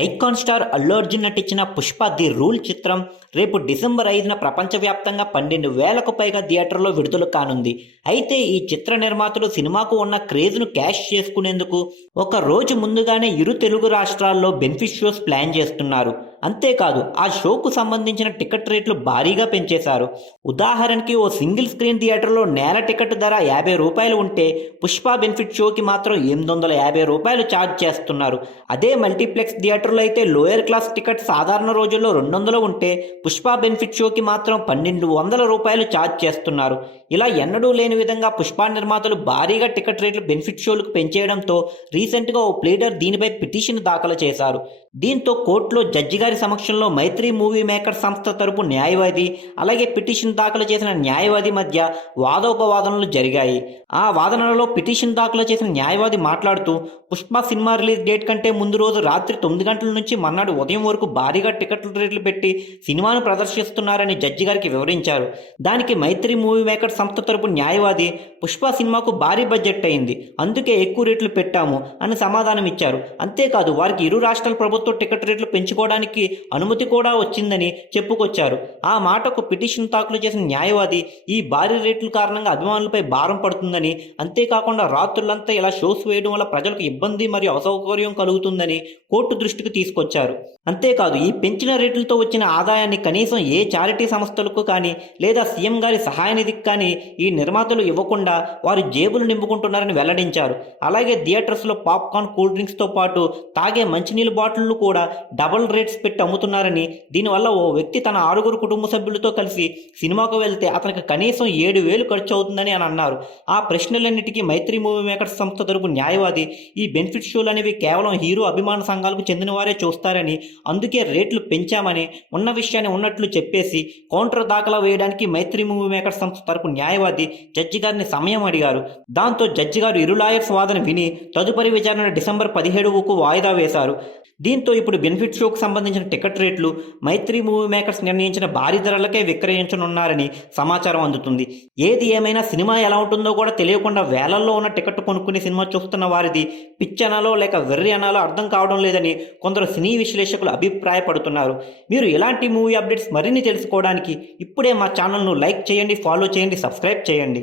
Icon star Allu Arjun నటించిన Pushpa the rule చిత్రం రేపు డిసెంబర్ ఐదున ప్రపంచవ్యాప్తంగా పన్నెండు వేలకు పైగా థియేటర్లో విడుదల కానుంది. అయితే ఈ చిత్ర నిర్మాతలు సినిమాకు ఉన్న క్రేజ్ను క్యాష్ చేసుకునేందుకు ఒక రోజు ముందుగానే ఇరు తెలుగు రాష్ట్రాల్లో బెనిఫిట్ షోస్ ప్లాన్ చేస్తున్నారు. అంతేకాదు ఆ షోకు సంబంధించిన టికెట్ రేట్లు భారీగా పెంచేశారు. ఉదాహరణకి ఓ సింగిల్ స్క్రీన్ థియేటర్లో నేల టికెట్ ధర యాభై రూపాయలు ఉంటే పుష్ప బెనిఫిట్ షోకి మాత్రం ఎనిమిది వందల యాభై రూపాయలు ఛార్జ్ చేస్తున్నారు. అదే మల్టీప్లెక్స్ థియేటర్లో అయితే లోయర్ క్లాస్ టికెట్ సాధారణ రోజుల్లో రెండు వందలు ఉంటే పుష్ప బెనిఫిట్ షోకి మాత్రం పన్నెండు వందల రూపాయలు ఛార్జ్ చేస్తున్నారు. ఇలా ఎన్నడూ లేని విధంగా పుష్ప నిర్మాతలు భారీగా టికెట్ రేట్లు బెనిఫిట్ షోలకు పెంచేయడంతో రీసెంట్గా ఓ ప్లేడర్ దీనిపై పిటిషన్ దాఖలు చేశారు. దీంతో కోర్టులో జడ్జి గారి సమక్షంలో మైత్రి మూవీ మేకర్ సంస్థ తరపు న్యాయవాది అలాగే పిటిషన్ దాఖలు చేసిన న్యాయవాది మధ్య వాదోపవాదనలు జరిగాయి. ఆ వాదనలలో పిటిషన్ దాఖలు చేసిన న్యాయవాది మాట్లాడుతూ పుష్ప సినిమా రిలీజ్ డేట్ కంటే ముందు రోజు రాత్రి తొమ్మిది గంటల నుంచి మన్నాడు ఉదయం వరకు భారీగా టికెట్ల రేట్లు పెట్టి సినిమాను ప్రదర్శిస్తున్నారని జడ్జి గారికి వివరించారు. దానికి మైత్రి మూవీ మేకర్ సంస్థ తరపు న్యాయవాది పుష్ప సినిమాకు భారీ బడ్జెట్ అయింది. అందుకే ఎక్కువ రేట్లు పెట్టాము అని సమాధానం ఇచ్చారు అంతేకాదు వారికి ఇరు రాష్ట్రాల ప్రభుత్వం టికెట్ రేట్లు పెంచుకోవడానికి అనుమతి కూడా వచ్చిందని చెప్పుకొచ్చారు. ఆ మాటకు పిటిషన్ దాఖలు చేసిన న్యాయవాది ఈ భారీ రేట్ల కారణంగా అభిమానులపై భారం పడుతుందని అంతేకాకుండా రాత్రులంతా ఇలా షోస్ వేయడం వల్ల ప్రజలకు ఇబ్బంది మరియు అసౌకర్యం కలుగుతుందని కోర్టు దృష్టికి తీసుకొచ్చారు. అంతేకాదు ఈ పెంచిన రేట్లతో వచ్చిన ఆదాయాన్ని కనీసం ఏ చారిటీ సంస్థలకు కానీ లేదా సీఎం గారి సహాయ నిధికి కానీ ఈ నిర్మాతలు ఇవ్వకుండా వారి జేబులు నింపుకుంటున్నారని వెల్లడించారు. అలాగే థియేటర్స్లో పాప్కార్న్ కూల్ డ్రింక్స్తో పాటు తాగే మంచినీళ్ళ బాటిళ్ళు కూడా డబుల్ రేట్స్ పెట్టి అమ్ముతున్నారని దీనివల్ల ఓ వ్యక్తి తన ఆరుగురు కుటుంబ సభ్యులతో కలిసి సినిమాకు వెళ్తే అతనికి కనీసం ఏడు వేలు ఖర్చు అవుతుందని అని అన్నారు. ఆ ప్రశ్నలన్నిటికీ మైత్రి మూవీ మేకర్స్ సంస్థ తరపు న్యాయవాది ఈ బెనిఫిట్ షోలు అనేవి కేవలం హీరో అభిమాన సంఘాలకు చెందిన వారే చూస్తారని అందుకే రేట్లు పెంచామని ఉన్న విషయాన్ని ఉన్నట్లు చెప్పేసి కౌంటర్ దాఖలా వేయడానికి మైత్రి మూవీ మేకర్ సంస్థ తరపు న్యాయవాది జడ్జి గారిని సమయం అడిగారు. దాంతో జడ్జి గారు ఇరు లాయర్స్ వాదన విని తదుపరి విచారణ డిసెంబర్ పదిహేడుకు వాయిదా వేశారు. దీంతో ఇప్పుడు బెనిఫిట్ షోకు సంబంధించిన టికెట్ రేట్లు మైత్రి మూవీ మేకర్స్ నిర్ణయించిన భారీ ధరలకే విక్రయించనున్నారని సమాచారం అందుతుంది. ఏది ఏమైనా సినిమా ఎలా ఉంటుందో కూడా తెలియకుండా వేలల్లో ఉన్న టికెట్ కొనుక్కుని సినిమా చూస్తున్న వారిది పిచ్చనాలో లేక వెర్రి అనాలో అర్థం కావడం లేదని కొందరు సినీ విశ్లేషకులు అభిప్రాయపడుతున్నారు. మీరు ఇలాంటి మూవీ అప్డేట్స్ మరిన్ని తెలుసుకోవడానికి ఇప్పుడే మా ఛానల్ను లైక్ చేయండి ఫాలో చేయండి సబ్స్క్రైబ్ చేయండి.